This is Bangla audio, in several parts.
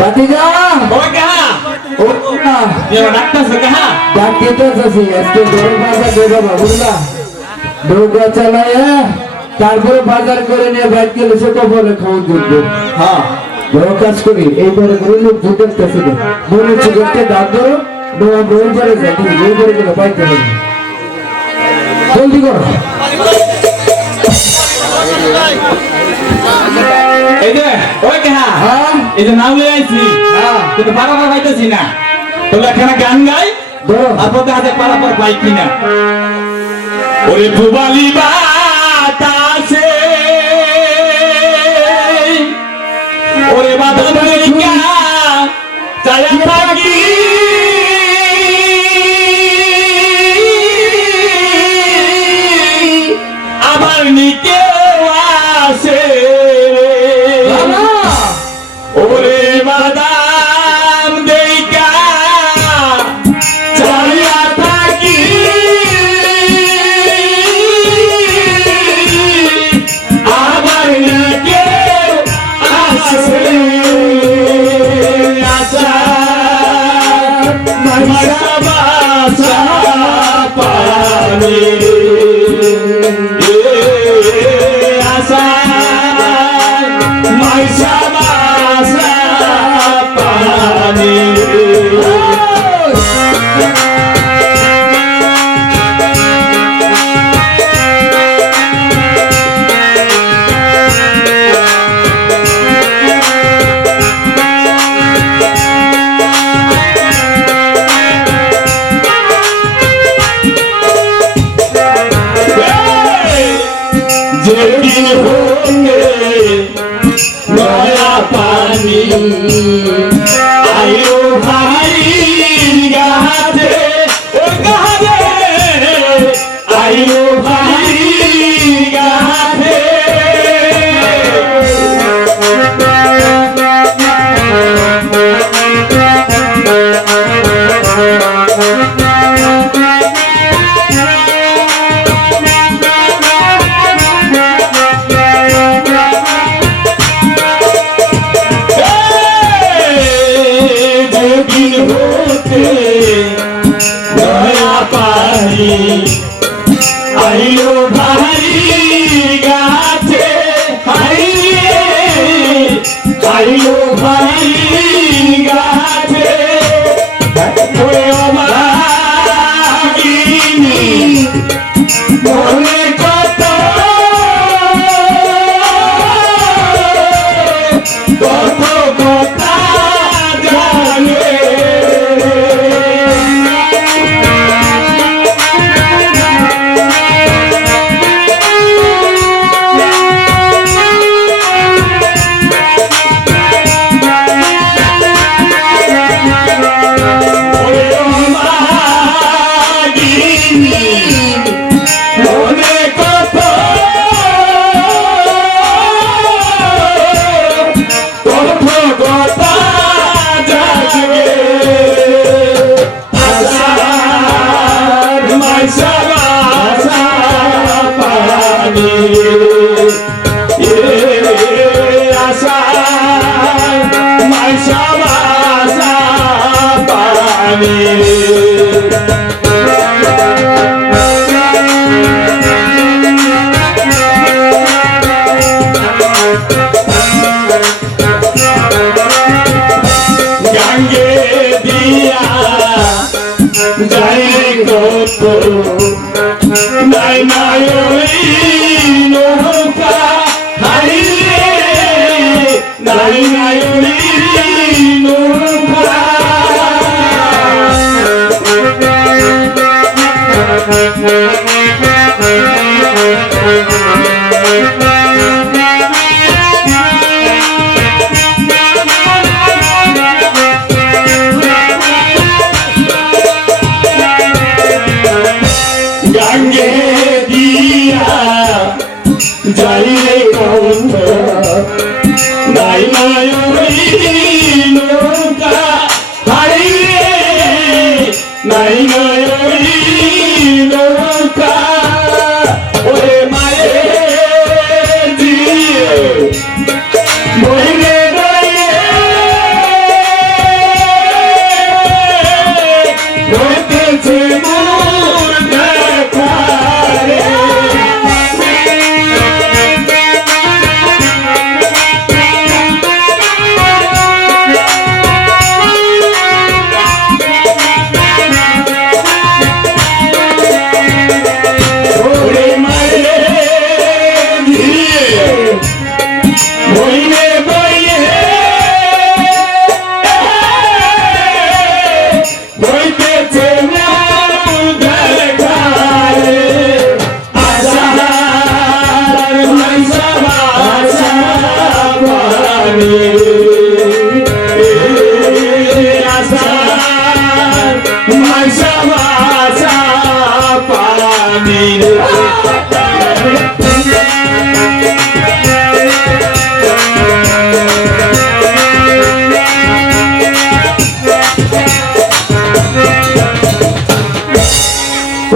ভাতিজা ওই কাহা ও না ये डाक्टर से कहा ডাক্তার তো আছে আজকে বড় বাজার দেব বুঝলা নৌকা চালায় তারপরে বাজার করে নিয়ে বাইক গেলে সে কবরে খাওয়া যোগ্য हां বড় কাজ করি এইবারে করে লোক জুটের কাছে মনে হচ্ছে দেখতে দাঁত ধরো নোয়া বই পরে যায় বই পরে গেলে বাইতে হবে জলদি করো এই যে ওই কাহা হ্যাঁ এই যে নাও লই আইছি হ্যাঁ কিন্তু পারাপার পাইতেছি না তোমরা এখানে গান গাই ধরো আর পথে হাতে পারাপার পাই কিনা ওরে পুবালি বাতাসে ওরে বাদল রেখা চায়া থাকি আমার নিকে আসে ওরে বাদাম দেইকা চায়া থাকি আমার নিকে আসে আশা মাইসা বাসা পানি আশা মাইসা বাসা পানি যেদিন হোকে নয়া পানি আয়ো ভাই গাছে ও গাছে আয়ো ভাই গাছে যেদিন হোকে নয়া পানি আইলো ভাই গাছে আইলো ভাই গাছে ওরে অমাগিনী মনে কত কত কথা জানে গঙ্গে দিয়া যাই কত নাই নাই ওই নৌকা হারিয়ে নাই নাই ওই নৌকা গঙ্গে দিয়া যাই কত নাই নাই ওই নৌকা হারিয়ে নাই নাই ওই নৌকা ওরে মায়ের দিয়ে বইলে বইলে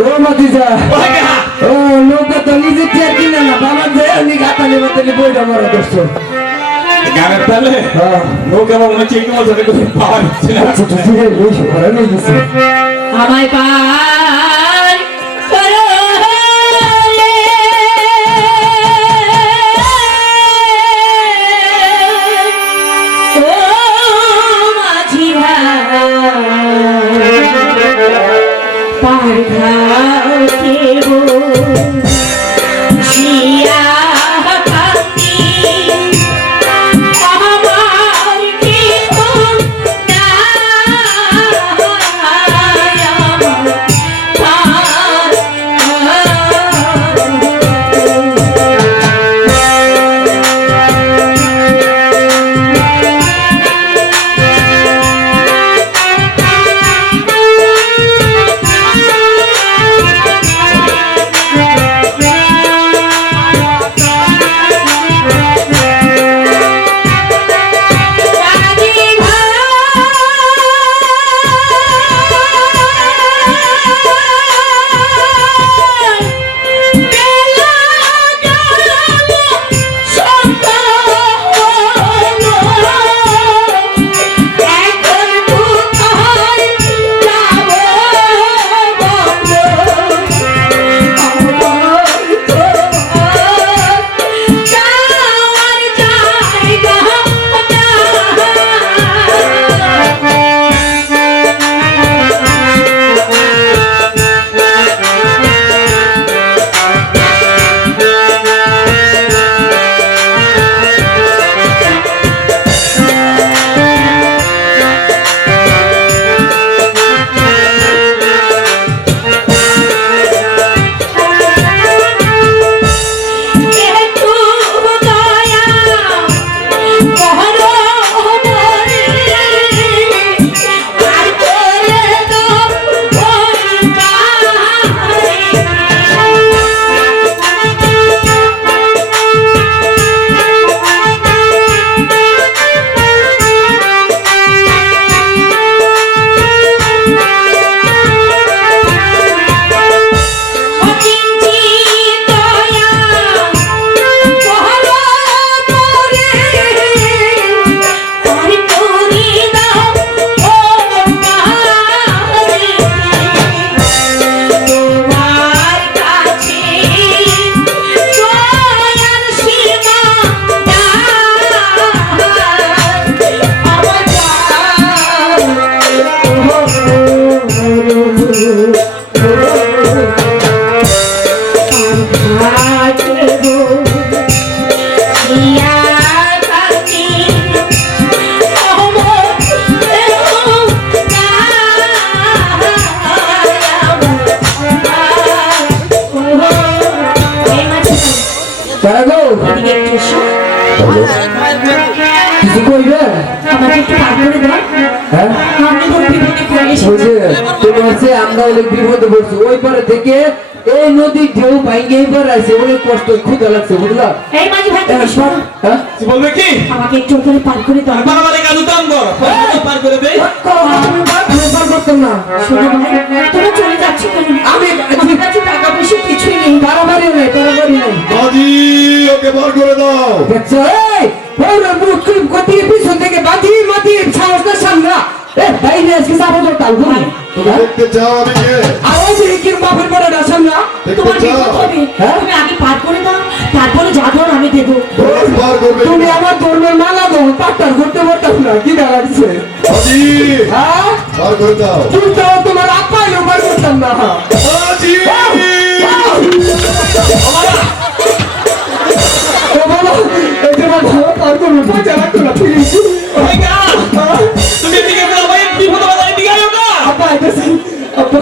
ও মাতিজা ওই কেহা ও নৌকা তো নিজে চেয়ার কিনে না বাবা যে নি গাতালি মাতালি বইটা মারা দোস্ত গানের তালে হ্যাঁ নৌকা মনে হচ্ছে একটু মজা করে পাওয়া যাচ্ছে না ছোট ছেলে বেশ ভালো নেই দিছে আমায় পার করো রে। ও মাঝি ভাই পার ঘাটেব শিয়া কান্দি আমার কেহ এদিকে একটু এসো। কিছু কইবে আমাকে একটু পার করে দাও। হ্যাঁ আমি বড় বিপদে পড়ে এসেছি। বুঝে তুমি হচ্ছে আমরা অনেক বিপদে পড়ছি ওই পারে থেকে এই নদী ঢেউ ভাঙ্গে এইবার আছে অনেক কষ্ট ক্ষুধা লাগছে বুঝলা এই মাঝি ভাই তুমি হ্যাঁ, শোনো। হ্যাঁ তুই বলবে কি আমাকে একটু ওখানে পার করে দাও। বাবা বলে কাজু তো আমগর পার করে দে আমি বার করতাম না শোনো ভাই, তোমরা চলে যাচ্ছ কেন? আমার কাছে টাকা পয়সা কিছুই নেই। তাড়াতাড়ি নাই বাজি ওকে বার করে দাও। দেখছো এই পৌরের মুখ ক্লিপ করতে গিয়ে পিছন থেকে বাঁধি মাটি সাহস না সামনা এ বাইরে আজকে সাবো তো তাও ঘুরে তুমি দেখতে চাও আমি কে? আওয়াজ দিয়ে কি বাপের বড় না সামনা তোমার দেখতে বিপদ চাও? হবে। হ্যাঁ? তুমি আগে পার করে দাও, তারপরে যা ধর আমি দেবো। বল বার করবে তুমি কিনা? আমার ধর্মের মালা দাও পাট্টার করতে পারতাম না কি লাগছে বাজি হ্যাঁ বার করে দাও। তুমি তো তোমার আপাই বার করতাম না বাজি ও বাবা এই যে বাবা পার করবো পয়সা রাখতো না প্লিজ ওই গা তুমি এদিকে যাও ভাই বিপদ বাবা এদিকে আয়ো না আপা এসে আপা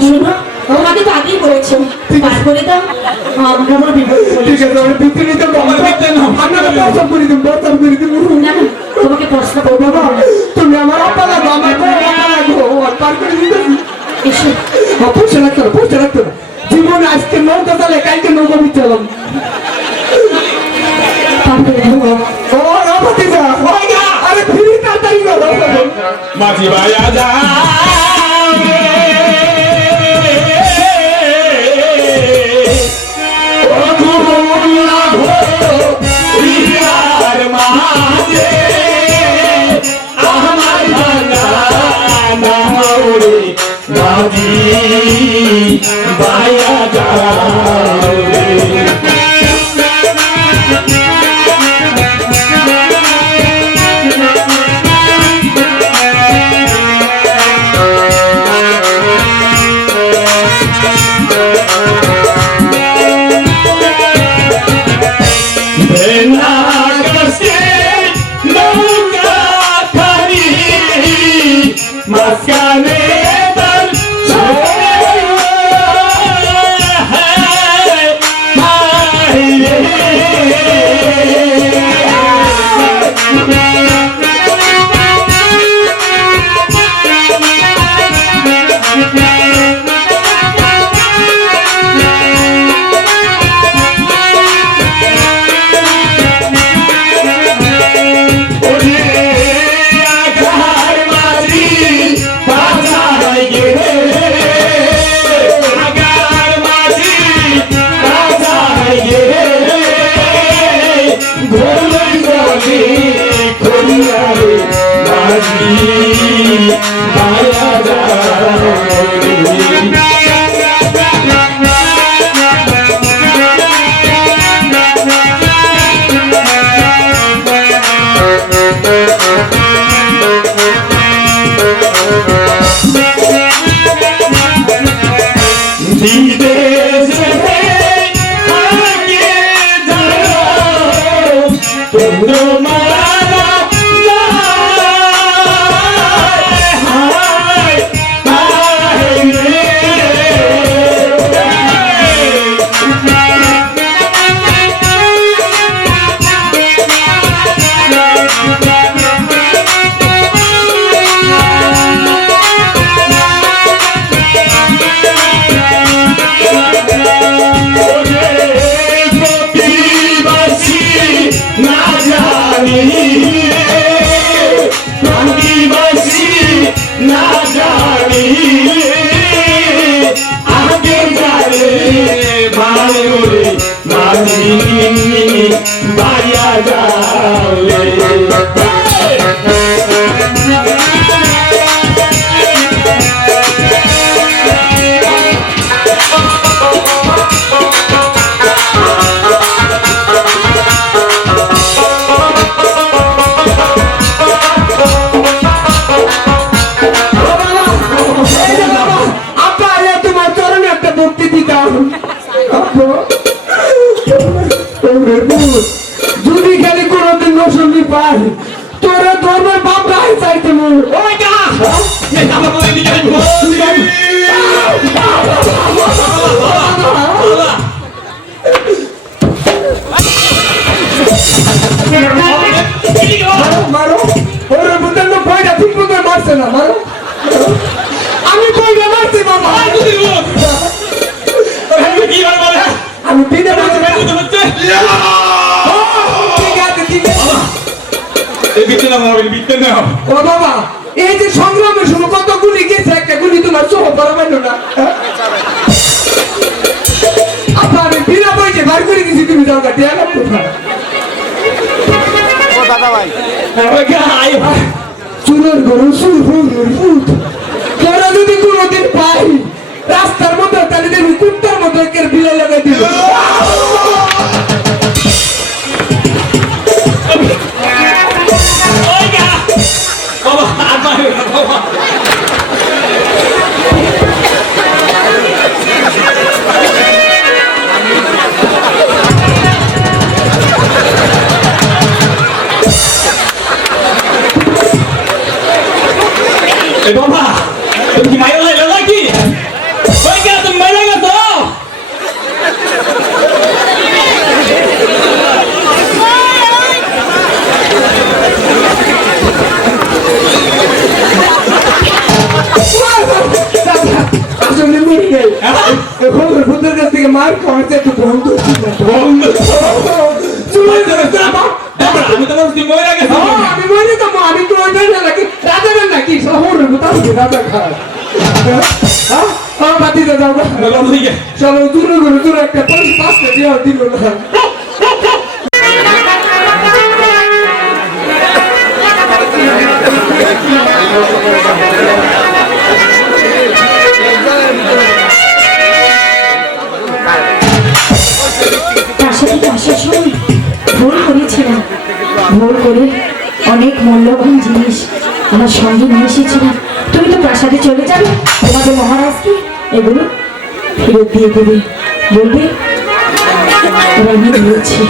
শোনো, তোমাকে তো আগেই বলেছি, পার করে দাও। আমরা বড় বিপদ পড়ে ঠিক আছে আমি ভিতরে নিতে আমার ভিতরে নাও। আপনারা প্রস্তাব করে দিন প্রস্তাব করে দিন না, না, তোমাকে প্রশ্ন ও বাবা তুমি আমার আপা লাগো আমার বউ আপা লাগো আর পার করে দিতে এসো। পয়সা রাখতো না জীবনে আজকে নৌকা মাঝি ভাইয়া যায় ও গুরুলা ঘোরিয়ার মাঝে আমার ভাঙা নাউরে মাঝি ভাইয়া যায় Mascane dal যদি খালি কোনদিন নসুন্দি পাই তোরা ধর্মের বাপ রায় চাইতে মু ওই গা মারো ওরে বুঝলেন না ভয়টা ঠিক মতো মারছে না মারো আমি ভয়টা মারছি বাবা আমি বিনা হচ্ছে ও বাবা এই যে সংগ্রামের সময় কত গুলি গেছে একটা গুলি তোমার চোখ বরাবর না আপা আমি বিনা পয়সা বার করে দিছি তুমি যাও কাটি আলাপ কোথায় ও দাদা ভাই চুলের গরু সুর তোরা যদি কোনোদিন পাই রাস্তার মধ্যে তাহলে দেখবি কুত্তার মতো একের বিলে লাগাই দিল বাবা তুমি কি মাইরা লাইলা নাকি ওই গা তুমি মাইরা গেছো আসলে মরে গেল এখন ভূতের কাছ থেকে মার খাওয়াচ্ছে একটু বন্ধ চলে যাবে আমি তোমার তুমি মরে গেছো আমি মরে তো আমি তো ওই না লাগে রাজা না কি শহর কোথাও রাজা খায় হ্যাঁ আমার বাতিতে যাও না চলো দূরে করে দূরে একটা 5টা দেওয়া দিল না বাসা থেকে আসার সময় ভুল করেছিলাম ভুল করে অনেক মূল্যবান জিনিস আমার সঙ্গে নিয়ে এসেছিলাম তুমি তো প্রাসাদে চলে যাবে তোমাদের মহারাজকে এগুলো ফেরত দিয়ে দেবে বলবে আমি বলছি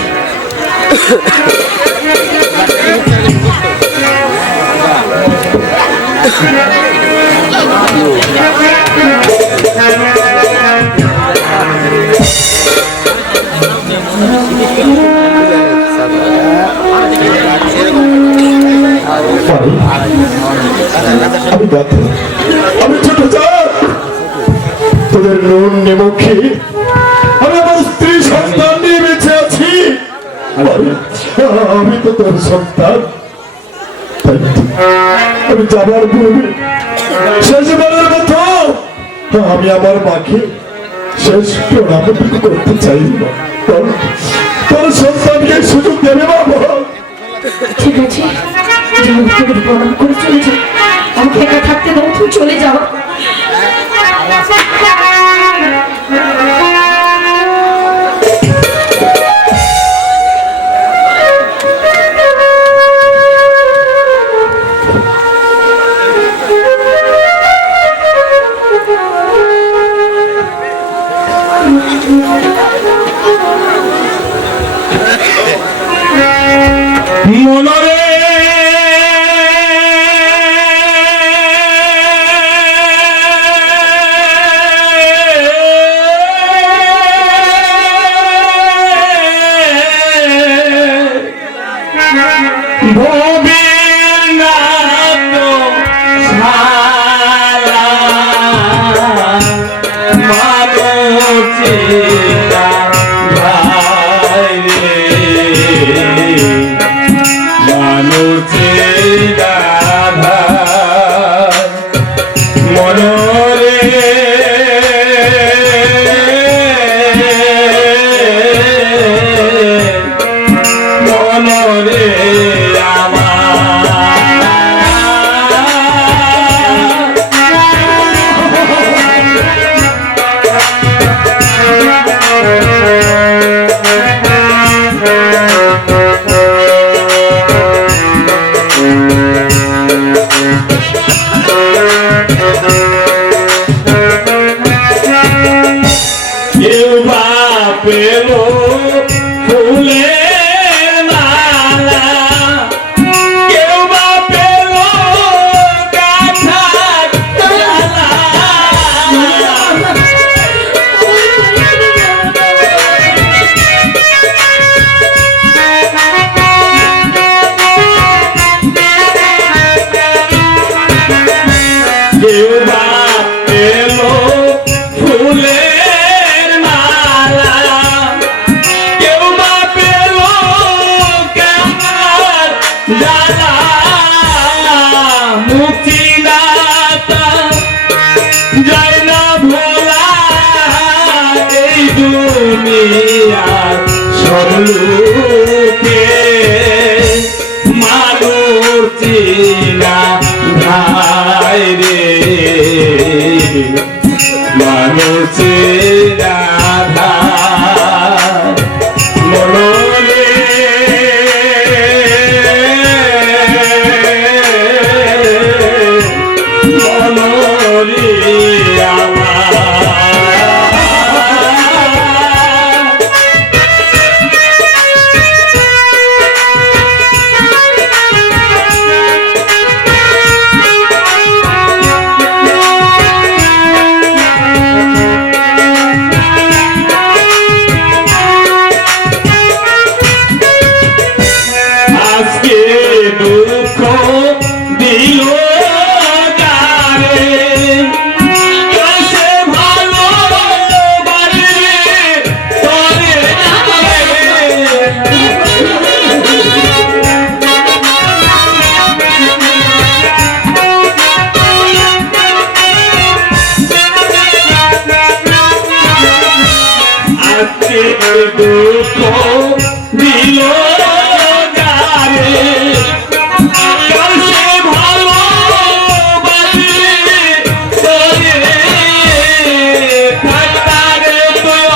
আমি গাত আমি ছোট চাঁদ তোদের নুন নেমুখী আমি আমার স্ত্রী সন্তান নিয়ে বেঁচে আছি আমি তো তোর সন্তান তাই তো আমি যাবার পূর্বে শেষবারের মতো আমি আমার মাকে শেষ প্রণামটুকু করতে চাই না তোর সন্তানকে সুযোগ দেবে বাবা ঠিক আছে যাও তুমি প্রণাম করে চলে যাও আমাকে একা থাকতে দাও তুমি চলে যাও মনরে পেলো ফুলের মালা কেউ বা পেলো কাঁঠাল কলা কেউ বা পেলো ফুলের মালা কেউ বা পেলো কাঁঠাল জ্বালা মুক্তি দাতা যায় না ভোলা এই দুনিয়ার সব লোকে মানুষ চিনা ভাই রে মানুষের আধার মনরে মনরে আমার বুকে দুঃখ দিল যারে কার সে ভালোবাসি তোরে থাকতারে তুই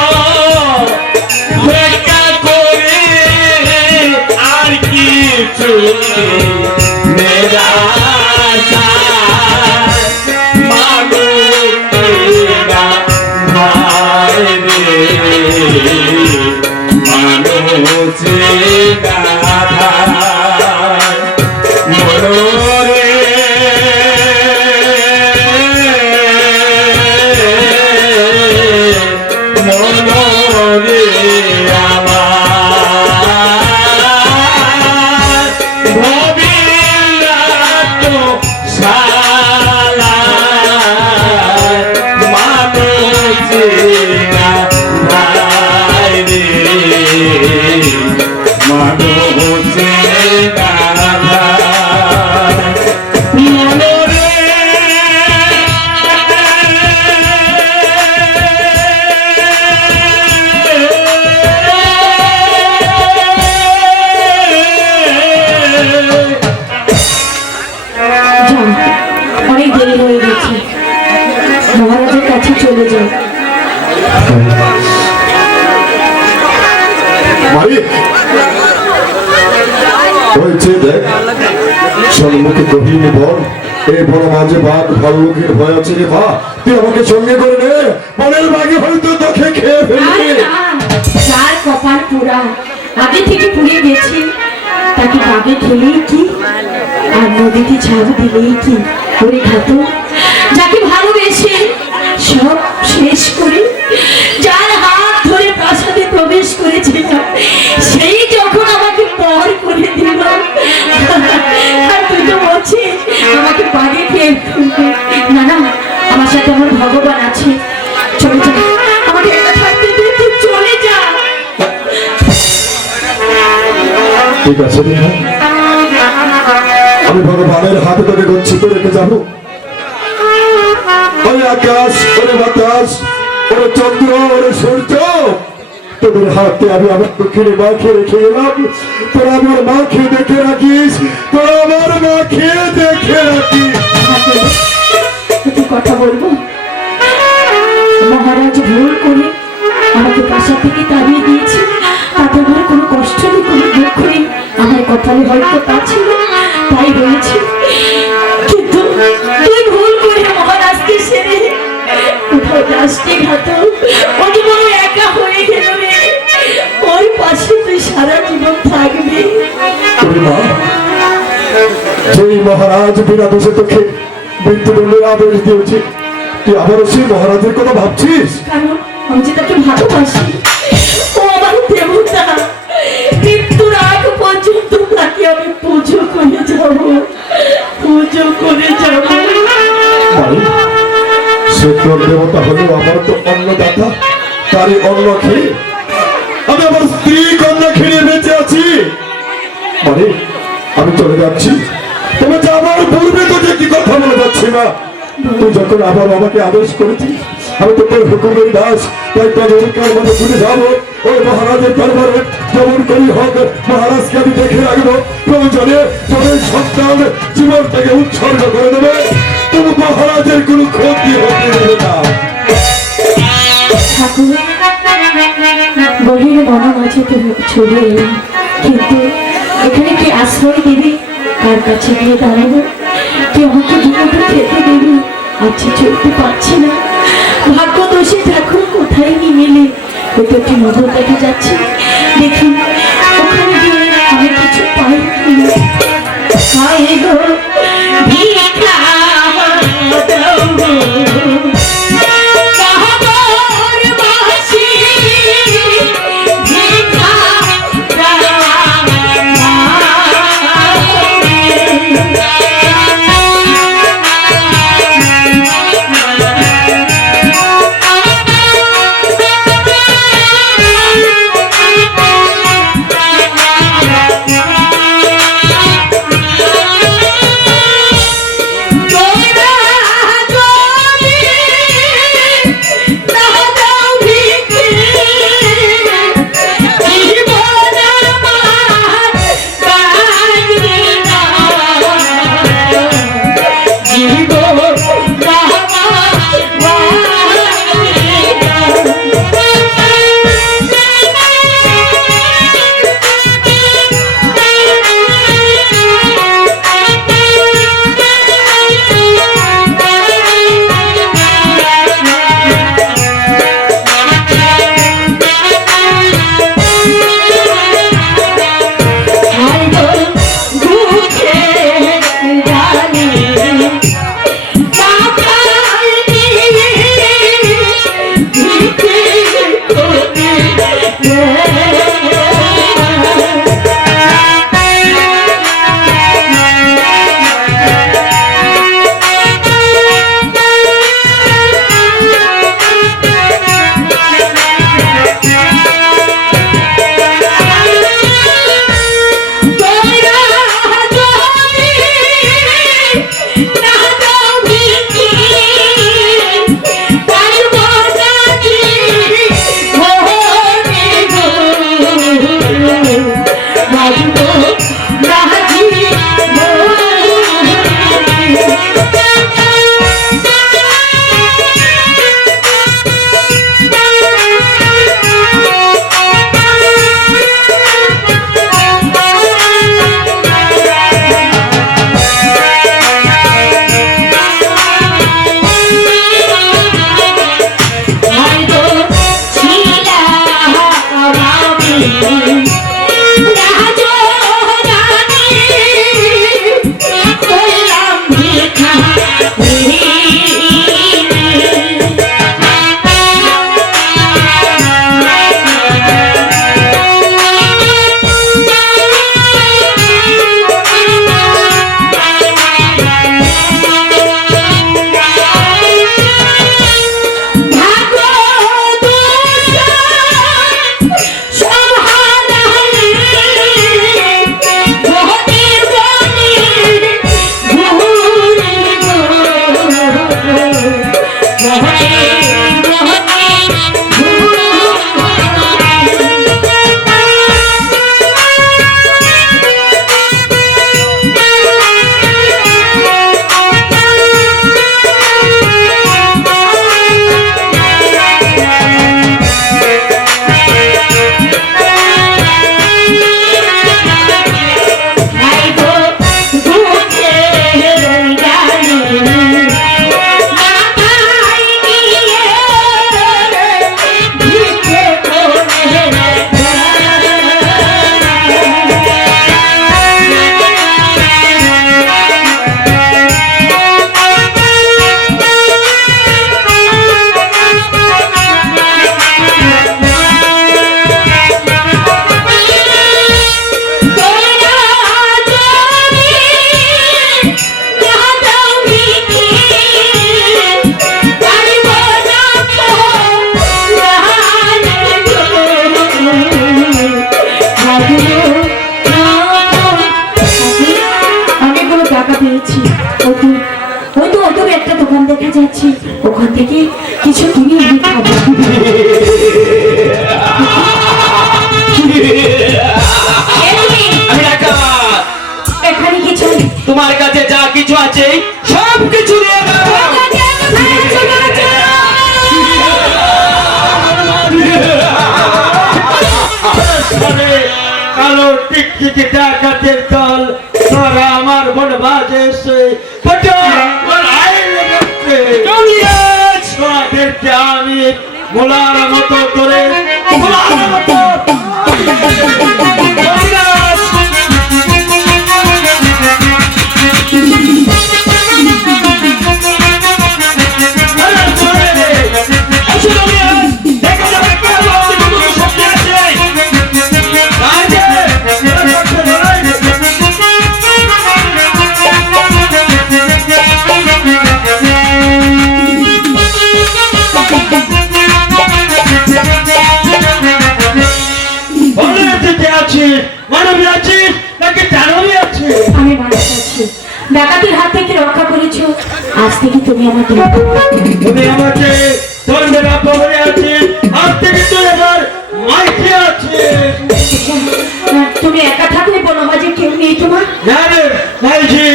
দেখা করে আর কিছু মেরা অনেক দেরি হয়ে গেছে, মহারাজের কাছে চলে যাও। হয়েছে দেখ, সম্মুখে গভীর বন, এই বড় মাঝে বাঘ ভাল্লুকের ভয় আছে রে মা, তুই আমাকে সঙ্গে করে নে, বনের বাঘে হয়তো তোকে খেয়ে ফেলবে। যার কপাল পোড়া, আগে থেকে পুড়ে গেছে, তাকে বাঘে খেলেই কি আর নদীতে ঝাঁপ দিলেই কি। ওরে ঘাতু, যাকে ভালোবেসে সব শেষ করে যার হাত ধরে প্রাসাদে প্রবেশ করেছিলাম, সেই যখন আমাকে পর করে দিল, আর তুই তো বলছিস আমাকে বাঘে খেয়ে ফেলবে। না না, আমার সাথে আমার ভগবান আছে, চলে যা, আমাকে একা থাকতে দে, তুই চলে যা। ঠিক আছে রে, আমি ভগবানের হাতে তোকে গচ্ছিত রেখে যাবো। ওরে আকাশ, ওরে বাতাস, ওরে চন্দ্র, ওরে সূর্য, তোদের হাতে আমি আমার দক্ষিণে মাকে রেখে গেলাম। তোরা আমার মাকে দেখে রাখিস, তোরা আমার মাকে দেখে রাখিস। একটু কথা বলবো? মহারাজ ভুল করে আমাকে বাসা থেকে তাড়িয়ে দিয়েছে, তাতে আমার কোনো কষ্ট নেই, কোনো দুঃখ নেই। আমার কপালে হয়তো তা ছিল, তাই হয়েছে। কিন্তু তুই ভুল করে মহারাজকে সেরে কোথাও যাসনি ঘাতু, ও যে বড় একা হয়ে গেল রে, ওর পাশে তুই সারা জীবন থাকবি। মা, যেই মহারাজ বিনা দোষে তোকে মৃত্যুদণ্ডের আদেশ দিয়েছে, তুই আবারও সেই মহারাজের কথা ভাবছিস? কারণ আমি যে তাকে ভালোবাসি, ও আমার দেবতা, মৃত্যুর আগ পর্যন্ত তাকে আমি পুজো করে যাব, পুজো করে যাব। সে তোর দেবতা হলেও আমার তো অন্নদাতা, তারই অন্ন খেয়ে আমি আমার স্ত্রী কন্যা খেয়ে বেঁচে আছি। মানে আমি চলে যাচ্ছি, তবে যাবার পূর্বে তোকে কি কথা বলে যাচ্ছি না। তুই যখন আবার আমাকে আদেশ করেছিস, আমি তো তোর হুকুমের দাস, তাই তোর অধিকার মতো ঘুরে যাবো। ওই মহারাজের দরবারে যেমন করি হোক মহারাজকে আমি দেখে রাখবো, প্রয়োজনে তোদের সন্তান জীবন থেকে উৎসর্গ করে দেবে, তবু মহারাজের কোনো ক্ষতি হতে দেবে না। ঠাকুর, গভীর বন মাঝে তো ছড়ে এলাম, কিন্তু এখানে কি আশ্রয় দেবে, কার কাছে গিয়ে দাঁড়াবো, কে আমাকে দুটো খেতে দেবে? আচ্ছা, চলতে পারছি না, ভাগ্য দোষে ঠাকুর কোথায় নিয়ে এলে। ওই তো একটি নজর দেখে যাচ্ছে, দেখি ওখানে গিয়ে আমি কিছু পাই কিনা। হায় গো ভিক্ষা দাও গো, কাহার বাসি ভিক্ষা দাও। ওখান থেকে কিছু কিনে আমি খাবো। এখানে কিছু তোমার কাছে যা কিছু আছে সব কিছু দিয়ে দাও। কালো টিকটিকি ডাকাতের দল তারা আমার মন বাজে এসে তাদেরকে আমি মোলার মতো করে মোলার মতো ডাকাতির হাত থেকে রক্ষা করেছো, আজ থেকে তুমি আমাকে তুমি আমাকে ধর্মের আব্বা বলে আছে, আজ থেকে তুই এবার মাইকে আছে। তুমি একা থাকলে বনবাজে কেউ নেই তোমার? না রে মাইজি,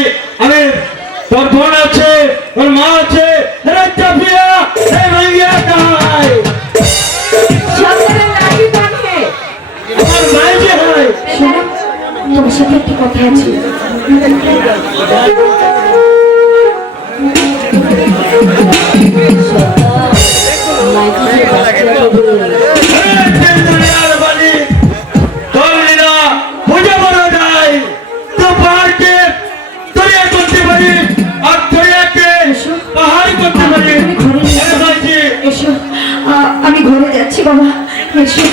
আমি তোর বোন আছে, তোর মা আছে, চাপিয়া এই ভাইয়া কাই আমার মাইজি হয়। শোনো, তোমার সাথে একটা কথা আছে। আমি ঘরে যাচ্ছি বাবা, এসো।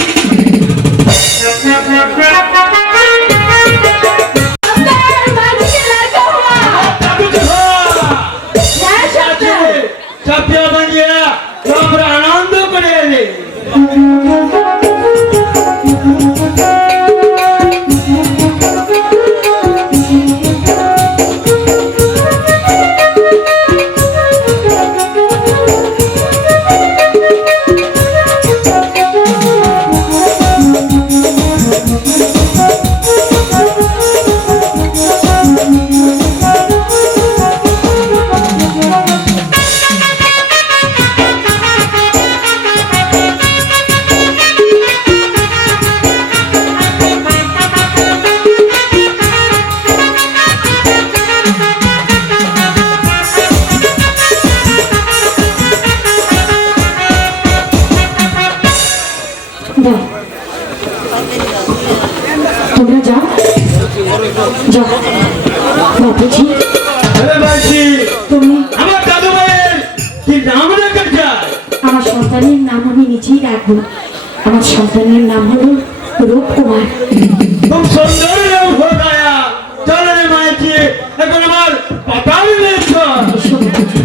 তোমরা যাও যাও। বাপুজি আরে মাঝি, তুমি আমার দাদু ভাইয়ের কি নাম রেখে যায়? আমার সন্তানের নাম আমি নিজেই রাখবো। আমার সন্তানের নাম হলো রূপকুমার। খুব সুন্দর নাম হোদায়া। চলো রে মাঝি, এখন আমার পাতালি লেছ। এসো বাপুজি।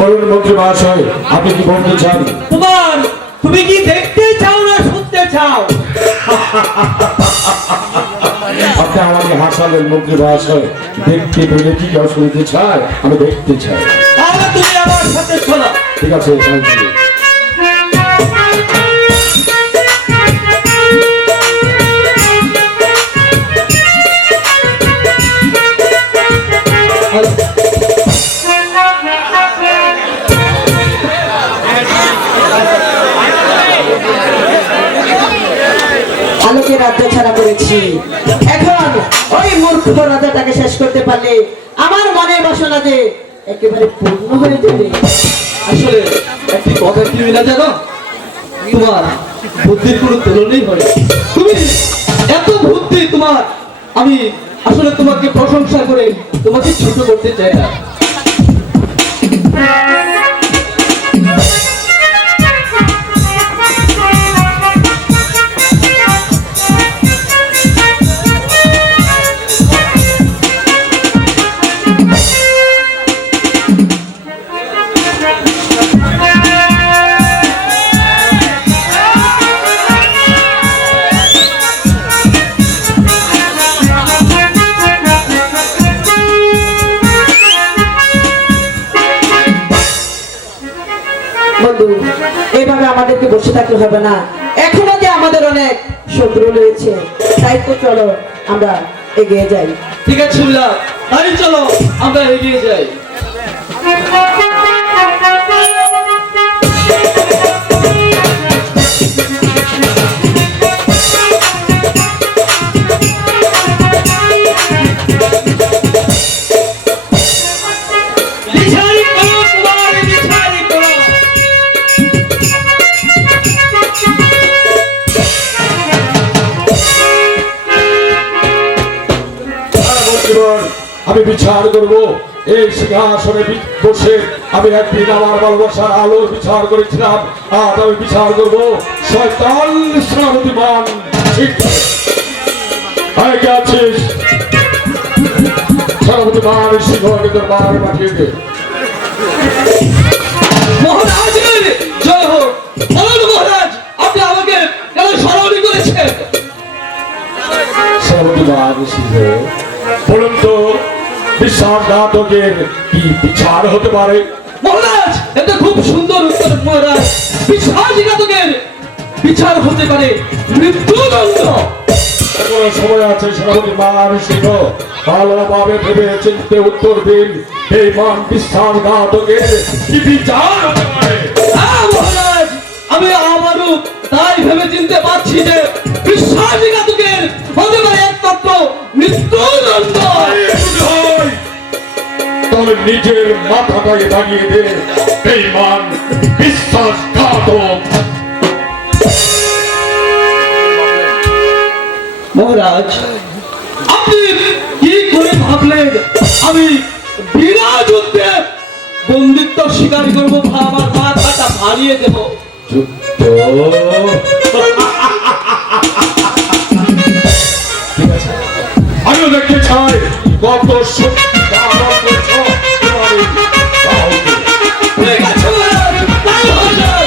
বলুন মন্ত্রী মহাশয়, আপনি কি বলতে চান? কুমার, তুমি কি দেখতে চাও না শুনতে চাও? আপনি আমাকে হাসালেন মন্ত্রী মহাশয়। দেখতে পেলে কি শুনতে চায়? আমি দেখতে চাই। তাহলে তুমি আমার সাথে চলো। ঠিক আছে, তাই চলি। আলোকে রাজ্য ছাড়া করেছি। এখন ওই মূর্খ রাজাটাকে শেষ করতে পারলে আমার মনের বাসনা যে একেবারে পূর্ণ হয়ে যাবে। আসলে একটি কথা কি না জানো, তোমার বুদ্ধির কোনো তুলনাই হয় না। তুমি এত বুদ্ধি তোমার, আমি আসলে তোমাকে প্রশংসা করে তোমাকে ছোট করতে চাই না। বন্ধু, এইভাবে আমাদেরকে বসে থাকলে হবে না। এখনো যে আমাদের অনেক শত্রু রয়েছে, তাই তো চলো আমরা এগিয়ে যাই। ঠিক আছে শুনলাম, তাই চলো আমরা এগিয়ে যাই। বিচারি করো কুমার, বিচারি করো। মন্ত্রীগণ, আমি বিচার করব। এই সিংহাসনে বসে আমি একদিন আমার ভালোবাসার আলোর বিচার করেছিলাম, আর আমি বিচার করব শয়তান সেনাপতিমান। ঠিক আছিস সেনাপতিমান, সিংহকে দরবারে পাঠিয়ে দে। মহারাজের জয় হোক। বলুন মহারাজ, আপনি আমাকে কেন স্মরণই করেছেন? সেনাপতিমান সিংহ, বলুন তো বিশ্বাসঘাতকের কি বিচার হতে পারে? মহারাজ, এটা খুব সুন্দর উত্তর মহারাজ। বিশ্বাসঘাতকের বিচার হতে পারে মৃত্যুদণ্ড। এখনো সময় আছে সেনাপতিমান সিংহ, ভালোভাবে ভেবে চিন্তে উত্তর দিন। এই মান বিশ্বাসঘাতকের কি বিচার হতে পারে? হ্যাঁ মহারাজ, আমি আমারও তাই ভেবে চিনতে পারছি যে বিশ্বাসঘাতকের হতে পারে একমাত্র মৃত্যুদণ্ড। তবে নিজের মাথাটাকে দাগিয়ে দে, এই মান বিশ্বাসঘাতক। মহারাজ, আপনি কি করে ভাবলেন আমি বিনা যুদ্ধে বন্দিত্ব স্বীকার করবো, আমার মাথাটা হারিয়ে দেব? যুদ্ধ? ঠিক আছে, আমিও দেখতে চাই কত শক্তি ধারণ করেছ তোমার এই বাহুতে। ঠিক আছে মহারাজ, তাই হয়ে যাক।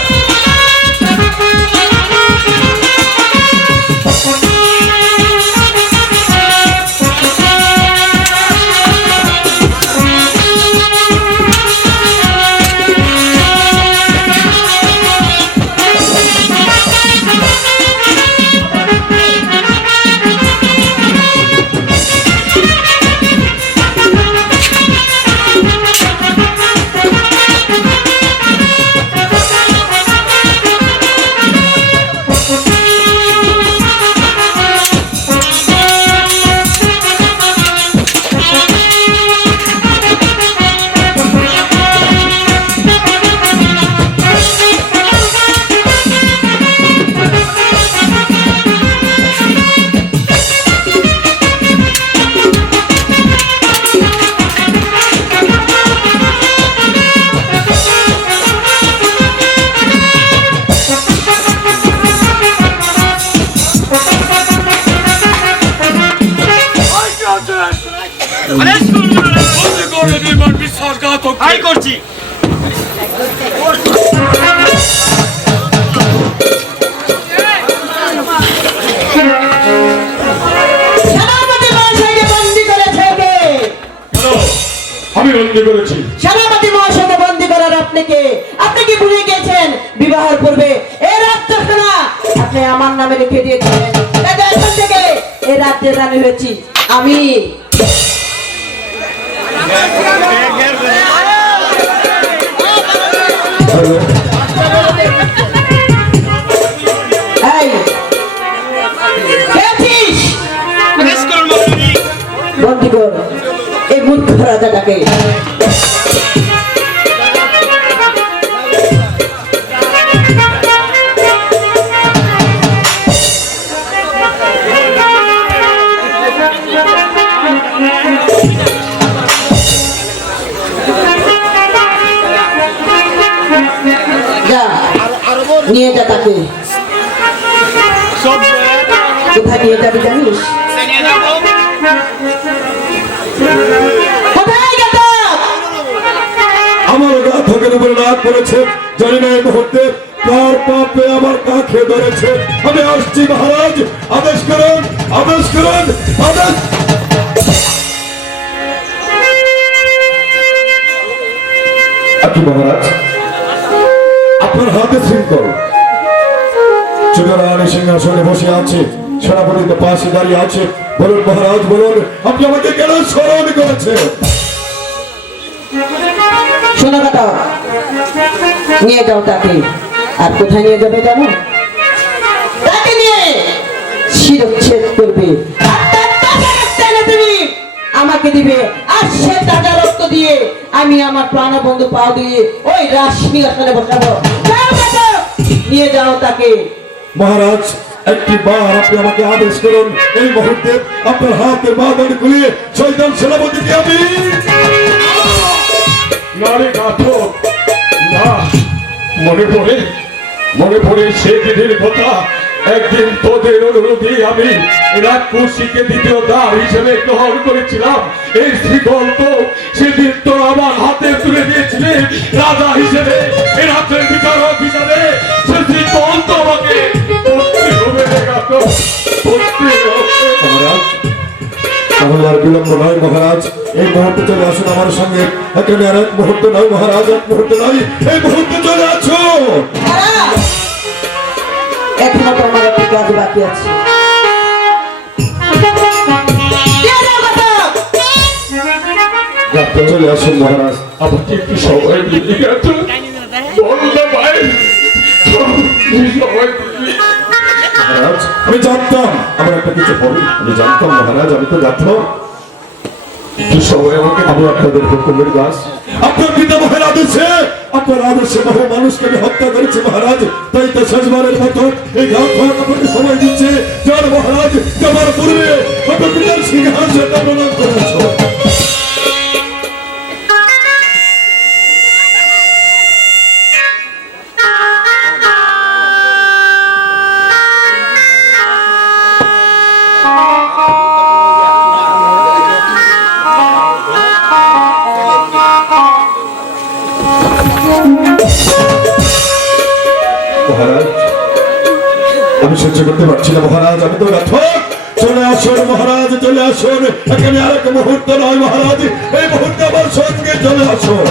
আদেশ করুন মহারাজ। বন্দি করে নির্মাণ বিশ্বাসঘাতক আই করছি। সেনাপতি মহাশয়কে বন্দি করেছে কে? আমি বন্দি করেছি। সেনাপতি মহাশয়কে বন্দি করার আপনাকে আপনি কি ভুলে গেছেন বিবাহের পূর্বে এই রাজ্যখানা আপনি আমার নামে লিখে দিয়েছিলেন। তাই এখন থেকে এই রাজ্যের রানী হয়েছি আমি। এই, কে আছিস? আদেশ করুন মহারানী। বন্দি কর এই মূর্খ রাজাটাকে। যা নিয়ে যা তাকে। কোথায় নিয়ে যাবি জানিস? কোথায় গেল? আমার গা থকের উপরে রাগ করেছে, জানি না এই মুহূর্তে কার পাপে আমার কাকে ধরেছে। আমি আসছি মহারাজ, আদেশ করুন, আদেশ করুন, আদেশ। আপনি মহারাজ, আপনার হাতে শৃঙ্খল, চুনারানী সিংহাসনে বসে আছে, সেনাপতি তো পাশে দাঁড়িয়ে আছে। বলুন মহারাজ, বলুন আপনি আমাকে কেন স্মরণ করেছেন? শোনো কথা, নিয়ে যাও তাকে। আর কোথায় নিয়ে যাবে জানো? তাকে নিয়ে শিরচ্ছেদ করবে। আর তার তাজা রক্ত এনে তুমি আমাকে দিবে। আর সে তাজা রক্ত দিয়ে আমি আমার প্রাণবন্ধু পা দিয়ে ওই রাজসিংহাসনে বসাবো। যাও বাবা, নিয়ে যাও তাকে। মহারাজ, একটি বার আপনি আমাকে আদেশ করুন, এই মুহূর্তে আপনার হাতের বাঁধন খুলিয়ে শয়তান সেনাপতিকে আমি নারী ঘাতক না। মনে পড়ে সে দিনের কথা। একদিন তোদের অনুরোধে আমি রাজকুশিকে দ্বিতীয় দ্বার হিসেবে গ্রহণ করেছিলাম। এই শ্রীগল তো সেদিন তো আমার হাতে তুলে দিয়েছিলে রাজা হিসেবে, এই রাজ্যের বিচারক হিসেবে। সে শ্রীগল তো আমাকে করতে হবে রে ঘাতক, করতে হবে। মহারাজ, তাহলে আর বিলম্ব নয় মহারাজ, এই মুহূর্তে চলে আসুন আমার সঙ্গে। এখানে আর এক মুহূর্ত নয় মহারাজ, এক মুহূর্ত নয়, এই মুহূর্তে চলে আসুন। দাঁড়া! এখনো তো আমার একটি কাজ বাকি আছে। নিয়ে যাও ঘাতক। চলে আসুন মহারাজ। আমাকে একটু সময় দিবি ঘাতক? বল না ভাই, সময় দিবি? মহারাজ, আমি জানতাম আমার একটা কিছু হবে, আমি জানতাম মহারাজ, আমি তো জানতাম। একটু সময় আমাকে। আমি আপনাদের হুকুমের দাস, আপনার পিতামহের আদেশে, আপনার আদেশে বহু মানুষকে আমি হত্যা করেছি মহারাজ। তাই তো শেষবারের মতো এই ঘাত আপনাকে সময় দিচ্ছে। যার মহারাজ যাবার পূর্বে আপনার পিতার সিংহাসনটা প্রদান করেছ। মহারাজ, আমি সহ্য করতে পারছি না মহারাজ, আমি তো ঘাতক। চলে আসুন মহারাজ, চলে আসুন। এখানে আর এক মুহূর্ত নয় মহারাজ, এই মুহূর্তে আমার সঙ্গে চলে আসুন।